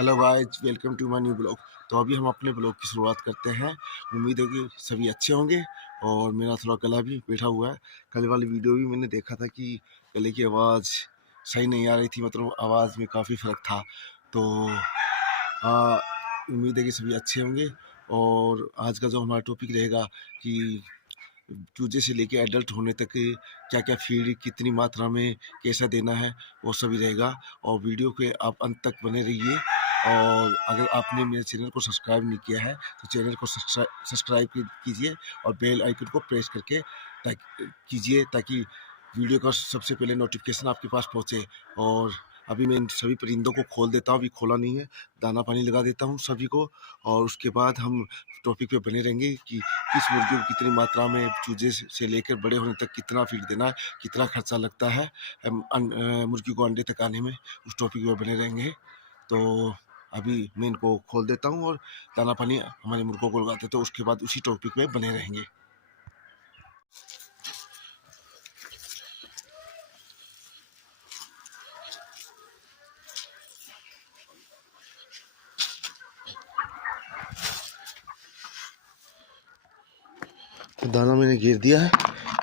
Hello guys, welcome to my new blog. तो अभी हम अपने ब्लॉग की शुरुआत करते हैं। उम्मीद है कि सभी अच्छे होंगे। और मेरा थोड़ा गला भी बैठा हुआ है। कल वाली वीडियो भी मैंने देखा था कि गले की आवाज़ सही नहीं आ रही थी, मतलब आवाज़ में काफ़ी फ़र्क था। तो उम्मीद है कि सभी अच्छे होंगे। और आज का जो हमारा टॉपिक रहेगा कि चूजे से लेके एडल्ट होने तक क्या क्या फीड कितनी मात्रा में कैसा देना है, वो सभी रहेगा। और वीडियो के आप अंत तक बने रहिए। और अगर आपने मेरे चैनल को सब्सक्राइब नहीं किया है तो चैनल को सब्सक्राइब कीजिए और बेल आइकन को प्रेस करके कीजिए, ताकि वीडियो का सबसे पहले नोटिफिकेशन आपके पास पहुंचे। और अभी मैं इन सभी परिंदों को खोल देता हूँ, अभी खोला नहीं है, दाना पानी लगा देता हूँ सभी को। और उसके बाद हम टॉपिक पे बने रहेंगे कि किस मुर्गी को कितनी मात्रा में चूजे से लेकर बड़े होने तक कितना फीड देना है, कितना खर्चा लगता है मुर्गी को अंडे तक आने में। उस टॉपिक पे बने रहेंगे। तो अभी मैं इनको खोल देता हूँ और दाना पानी हमारे मुर्गों को लगाते, तो उसके बाद उसी टॉपिक पे बने रहेंगे। तो दाना मैंने घेर दिया है।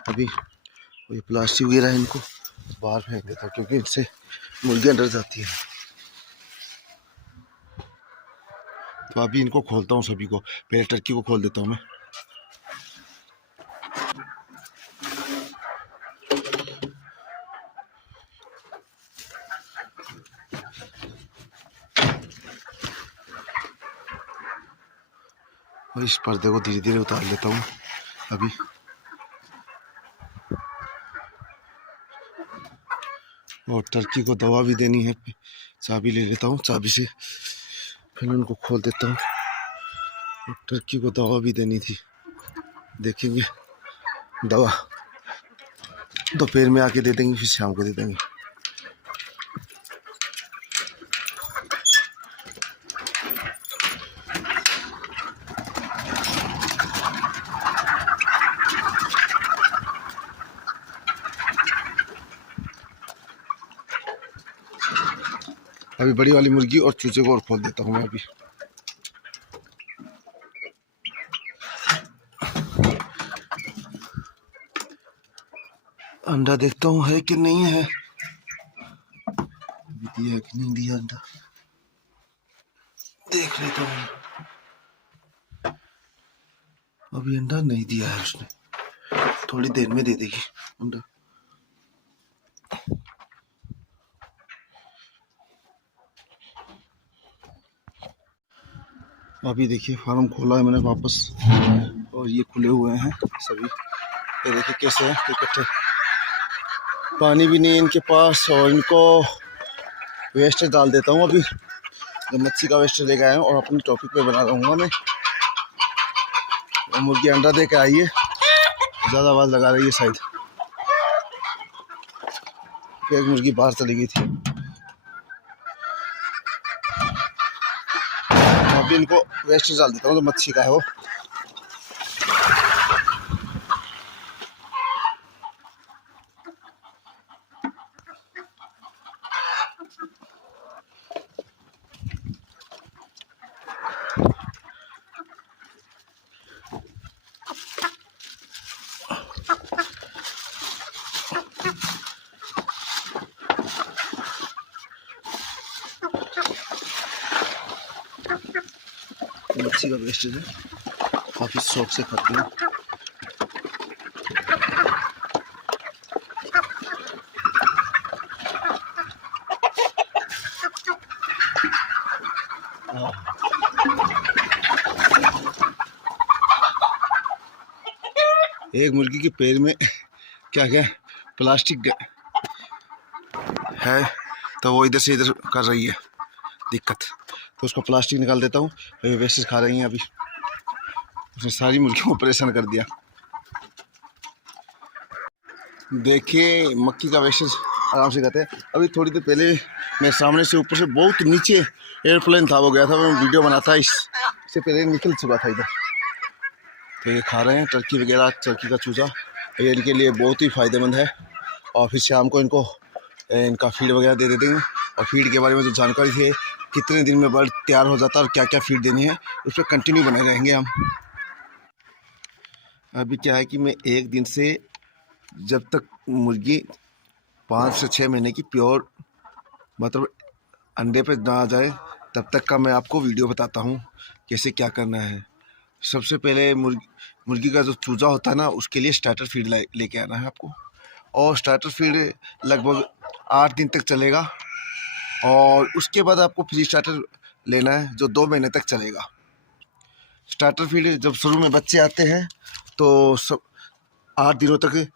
अभी ये प्लास्टिक वगैरह इनको बाहर फेंक देता हूँ, क्योंकि इनसे मुर्गियाँ डर जाती हैं। तो अभी इनको खोलता हूँ सभी को। पहले टर्की को खोल देता हूँ मैं। और इस पर्दे को धीरे धीरे उतार लेता हूँ अभी। और टर्की को दवा भी देनी है, चाबी ले लेता हूँ, चाबी से फिर उनको खोल देता हूँ। टर्की को दवा भी देनी थी, देखेंगे दवा दोपहर में आके दे देंगे, फिर शाम को दे देंगे। अभी बड़ी वाली मुर्गी और चूजे को और खोल देता हूँ मैं अभी। अंडा देखता हूँ है कि नहीं है, दिया कि नहीं दिया अंडा, देख लेता हूँ। अभी अंडा नहीं दिया है उसने, थोड़ी देर में दे देगी अंडा। अभी देखिए फार्म खोला है मैंने वापस, और ये खुले हुए हैं सभी। ये देखिए कैसे हैं इकट्ठे, पानी भी नहीं है इनके पास। और इनको वेस्ट डाल देता हूँ अभी, जब मच्छी का वेस्ट लेकर आया हूँ। और अपनी टॉपिक पे बना रहूँगा मैं। और मुर्गी अंडा दे के आई है, ज़्यादा आवाज़ लगा रही है शायद। एक मुर्गी बाहर चली गई थी। अभी इनको वेस्ट डाल देता हूँ, तो मच्छी का है वो। मच्छी का वेस्टेज है, काफ़ी शौक से खाती हूँ। एक मुर्गी के पैर में क्या क्या प्लास्टिक है, तो वो इधर से इधर कर रही है दिक्कत। तो उसको प्लास्टिक निकाल देता हूँ। अभी वेस्टेज खा रही हैं, अभी उसने सारी मुर्गियों को परेशान कर दिया। देखिए मक्की का वेस्टेज आराम से खाते हैं। अभी थोड़ी देर पहले मेरे सामने से ऊपर से बहुत नीचे एयरप्लेन था, वो गया था, मैं वीडियो बनाता इससे पहले निकल चुका था इधर। तो ये खा रहे हैं टर्की वगैरह, टर्की का चूजा। ये इनके लिए बहुत ही फ़ायदेमंद है। और फिर शाम को इनको इनका फीड वगैरह दे देते हैं, और फीड के बारे में जो जानकारी थी, कितने दिन में बर्ड तैयार हो जाता है और क्या क्या फीड देनी है, उस पर कंटिन्यू बने रहेंगे हम। अभी क्या है कि मैं एक दिन से जब तक मुर्गी 5 से 6 महीने की प्योर मतलब अंडे पे ना आ जाए तब तक का मैं आपको वीडियो बताता हूँ कैसे क्या करना है। सबसे पहले मुर्गी का जो चूजा होता है ना, उसके लिए स्टार्टर फीड लेके आना है आपको। और स्टार्टर फीड लगभग 8 दिन तक चलेगा। और उसके बाद आपको फ्री स्टार्टर लेना है जो 2 महीने तक चलेगा। स्टार्टर फीड जब शुरू में बच्चे आते हैं तो सब 8 दिनों तक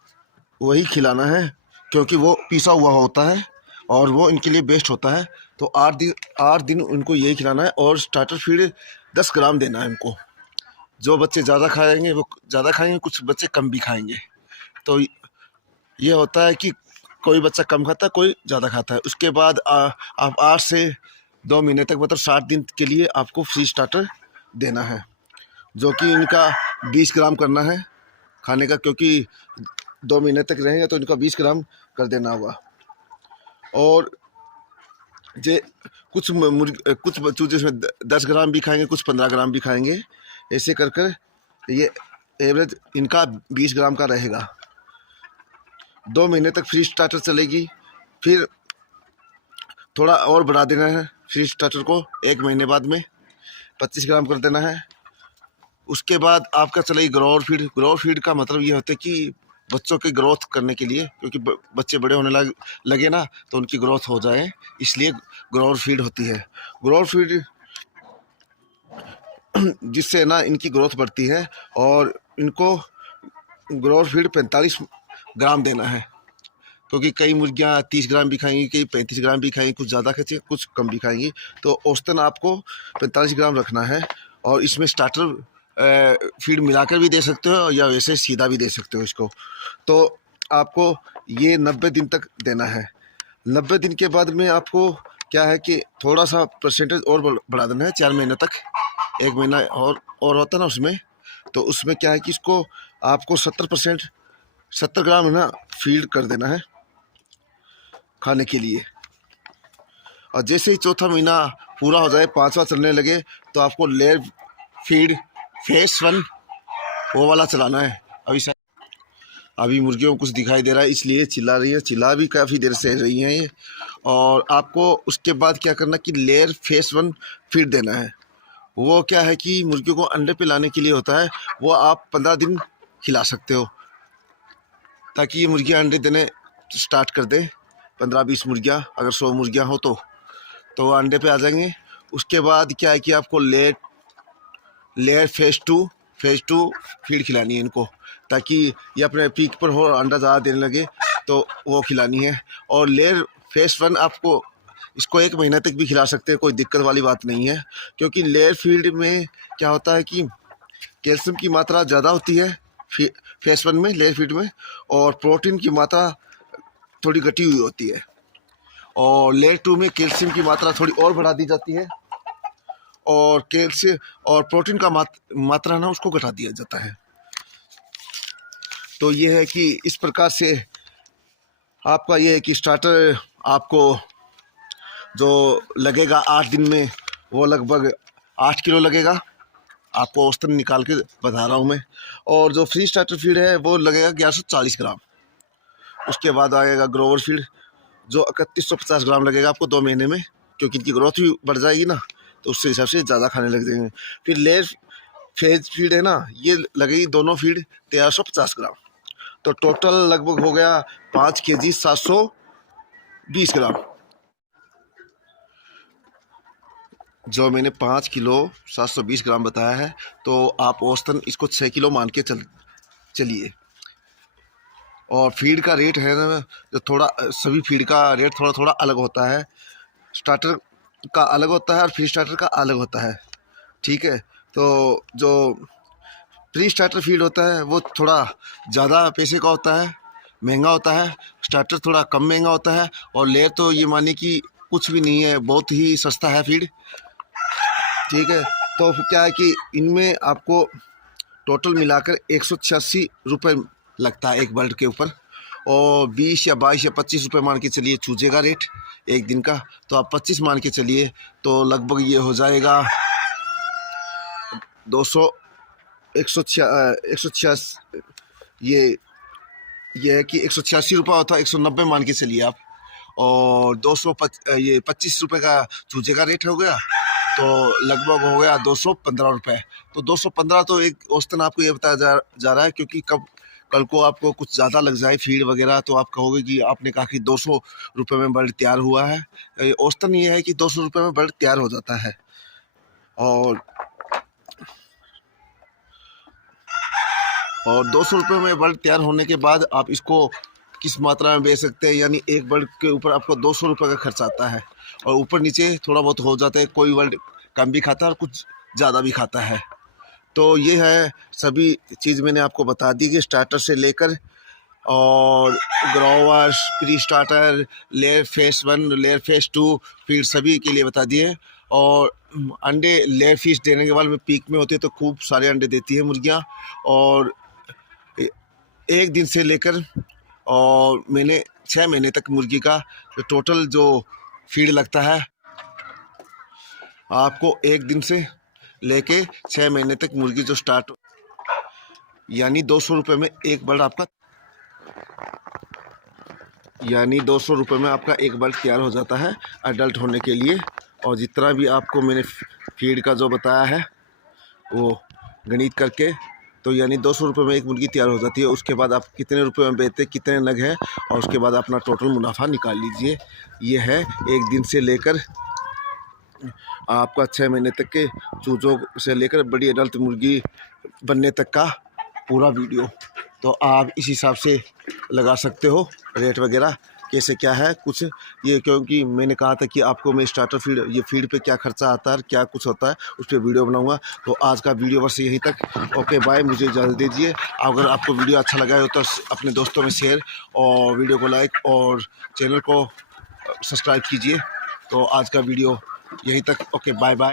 वही खिलाना है, क्योंकि वो पिसा हुआ होता है और वो इनके लिए बेस्ट होता है। तो 8 दिन उनको यही खिलाना है। और स्टार्टर फीड 10 ग्राम देना है उनको। जो बच्चे ज़्यादा खाएंगे वो ज़्यादा खाएंगे, कुछ बच्चे कम भी खाएंगे। तो ये होता है कि कोई बच्चा कम खाता है, कोई ज़्यादा खाता है। उसके बाद आप 8 से 2 महीने तक मतलब 60 दिन के लिए आपको फ्री स्टार्टर देना है, जो कि इनका 20 ग्राम करना है खाने का, क्योंकि 2 महीने तक रहेंगे तो इनका 20 ग्राम कर देना होगा। और जे कुछ कुछ चूजे इसमें 10 ग्राम भी खाएंगे, कुछ 15 ग्राम भी खाएंगे। ऐसे कर कर ये एवरेज इनका 20 ग्राम का रहेगा। 2 महीने तक फ्री स्टार्टर चलेगी। फिर थोड़ा और बढ़ा देना है फ्री स्टार्टर को। 1 महीने बाद में 25 ग्राम कर देना है। उसके बाद आपका चलेगी ग्रोवर फीड। ग्रोवर फीड का मतलब ये होता है कि बच्चों की ग्रोथ करने के लिए, क्योंकि बच्चे बड़े होने लगे ना तो उनकी ग्रोथ हो जाए, इसलिए ग्रोवर फीड होती है। ग्रोवर फीड जिससे ना इनकी ग्रोथ बढ़ती है। और इनको ग्रोवर फीड 45 ग्राम देना है, क्योंकि कई मुर्गियाँ 30 ग्राम भी खाएंगी, कई 35 ग्राम भी खाएंगी, कुछ ज़्यादा खाएंगी, कुछ कम भी खाएंगी। तो औसतन आपको 45 ग्राम रखना है। और इसमें स्टार्टर फीड मिलाकर भी दे सकते हो या वैसे सीधा भी दे सकते हो इसको। तो आपको ये 90 दिन तक देना है। 90 दिन के बाद में आपको क्या है कि थोड़ा सा परसेंटेज और बढ़ा देना है 4 महीने तक। 1 महीना और होता है ना उसमें, तो उसमें क्या है कि इसको आपको 70 ग्राम है ना फीड कर देना है खाने के लिए। और जैसे ही चौथा महीना पूरा हो जाए, 5वां चलने लगे, तो आपको लेयर फीड फेस 1 वो वाला चलाना है। अभी मुर्गियों को कुछ दिखाई दे रहा है इसलिए चिल्ला रही है, चिल्ला भी काफ़ी देर से रही हैं ये। और आपको उसके बाद क्या करना कि लेयर फेस 1 फीड देना है। वो क्या है कि मुर्गियों को अंडे पे लाने के लिए होता है। वो आप 15 दिन खिला सकते हो, ताकि ये मुर्गियाँ अंडे देने स्टार्ट कर दें। 15-20 मुर्गियाँ, अगर 100 मुर्गियाँ हो तो अंडे पे आ जाएंगे। उसके बाद क्या है कि आपको लेयर फेज टू फीड खिलानी है इनको, ताकि ये अपने पीक पर हो, अंडा ज़्यादा देने लगे तो वो खिलानी है। और लेयर फेज 1 आपको इसको 1 महीना तक भी खिला सकते हैं, कोई दिक्कत वाली बात नहीं है। क्योंकि लेयर फीड में क्या होता है कि कैल्शियम की मात्रा ज़्यादा होती है फेज 1 में, लेयर फीड में। और प्रोटीन की मात्रा थोड़ी घटी हुई होती है। और लेयर 2 में कैल्शियम की मात्रा थोड़ी और बढ़ा दी जाती है। और कैल्शियम और प्रोटीन का मात्रा ना उसको घटा दिया जाता है। तो ये है कि इस प्रकार से आपका ये है कि स्टार्टर आपको जो लगेगा 8 दिन में, वो लगभग 8 किलो लगेगा। आपको औसतन निकाल के बता रहा हूँ मैं। और जो फ्री स्टार्टर फीड है वो लगेगा 1140 ग्राम। उसके बाद आएगा ग्रोवर फीड जो 3150 ग्राम लगेगा आपको 2 महीने में, क्योंकि इनकी ग्रोथ भी बढ़ जाएगी ना, तो उससे हिसाब से ज़्यादा खाने लग जाएंगे। फिर लेयर फेज फीड है ना, ये लगेगी दोनों फीड 1350 ग्राम। तो टोटल लगभग हो गया 5 kg 720 ग्राम। जो मैंने 5 किलो 720 ग्राम बताया है, तो आप औसतन इसको 6 किलो मान के चलिए। और फीड का रेट है ना, जो थोड़ा सभी फीड का रेट थोड़ा थोड़ा अलग होता है। स्टार्टर का अलग होता है और फ्री स्टार्टर का अलग होता है, ठीक है। तो जो प्री स्टार्टर फीड होता है वो थोड़ा ज़्यादा पैसे का होता है, महंगा होता है। स्टार्टर थोड़ा कम महंगा होता है। और लेयर तो ये माने कि कुछ भी नहीं है, बहुत ही सस्ता है फीड, ठीक है। तो क्या है कि इनमें आपको टोटल मिलाकर 186 रुपये लगता है एक बर्ड के ऊपर। और 20 या 22 या 25 रुपये मान के चलिए चूजे का रेट एक दिन का, तो आप 25 मान के चलिए, तो लगभग ये हो जाएगा 200 186 ये है कि 186 रुपये होता है, 190 मान के चलिए आप। और 25 रुपये का चूजे का रेट हो गया, तो लगभग हो गया 215 रुपये। तो 215 तो एक औसतन आपको ये बताया जा रहा है, क्योंकि कल को आपको कुछ ज़्यादा लग जाए फीड वगैरह, तो आप कहोगे कि आपने कहा कि 200 रुपये में बर्ड तैयार हुआ है। औसतन ये है कि 200 रुपये में बर्ड तैयार हो जाता है। और 200 रुपये में बर्ड तैयार होने के बाद आप इसको किस मात्रा में बेच सकते हैं, यानी एक बर्ड के ऊपर आपको 200 रुपये का खर्च आता है, और ऊपर नीचे थोड़ा बहुत हो जाता है, कोई बर्ड कम भी खाता है और कुछ ज़्यादा भी खाता है। तो ये है सभी चीज़ मैंने आपको बता दी कि स्टार्टर से लेकर और growers, pre starter, layer face 1, layer face 2 feed सभी के लिए बता दिए। और अंडे लेयर फिश देने के बाद में पीक में होते हैं, तो खूब सारे अंडे देती है मुर्गियाँ। और एक दिन से लेकर और मैंने 6 महीने तक मुर्गी का टोटल जो फीड लगता है आपको, एक दिन से लेके 6 महीने तक मुर्गी जो स्टार्ट, यानी 200 रुपये में एक बर्ड आपका, यानी 200 रुपये में आपका एक बर्ड तैयार हो जाता है अडल्ट होने के लिए। और जितना भी आपको मैंने फीड का जो बताया है वो गणित करके, तो यानी 200 रुपये में एक मुर्गी तैयार हो जाती है। उसके बाद आप कितने रुपए में बेचते, कितने नग हैं, और उसके बाद अपना टोटल मुनाफा निकाल लीजिए। ये है एक दिन से लेकर आपका 6 महीने तक के चूज़ों से लेकर बड़ी अडल्ट मुर्गी बनने तक का पूरा वीडियो। तो आप इस हिसाब से लगा सकते हो रेट वगैरह कैसे क्या है कुछ ये, क्योंकि मैंने कहा था कि आपको मैं स्टार्टर फीड, ये फीड पे क्या खर्चा आता है, क्या कुछ होता है, उस पर वीडियो बनाऊंगा। तो आज का वीडियो बस यहीं तक। ओके बाय, मुझे इजाज़त दीजिए। अगर आपको वीडियो अच्छा लगा हो तो अपने दोस्तों में शेयर और वीडियो को लाइक और चैनल को सब्सक्राइब कीजिए। तो आज का वीडियो यहीं तक। Okay bye bye.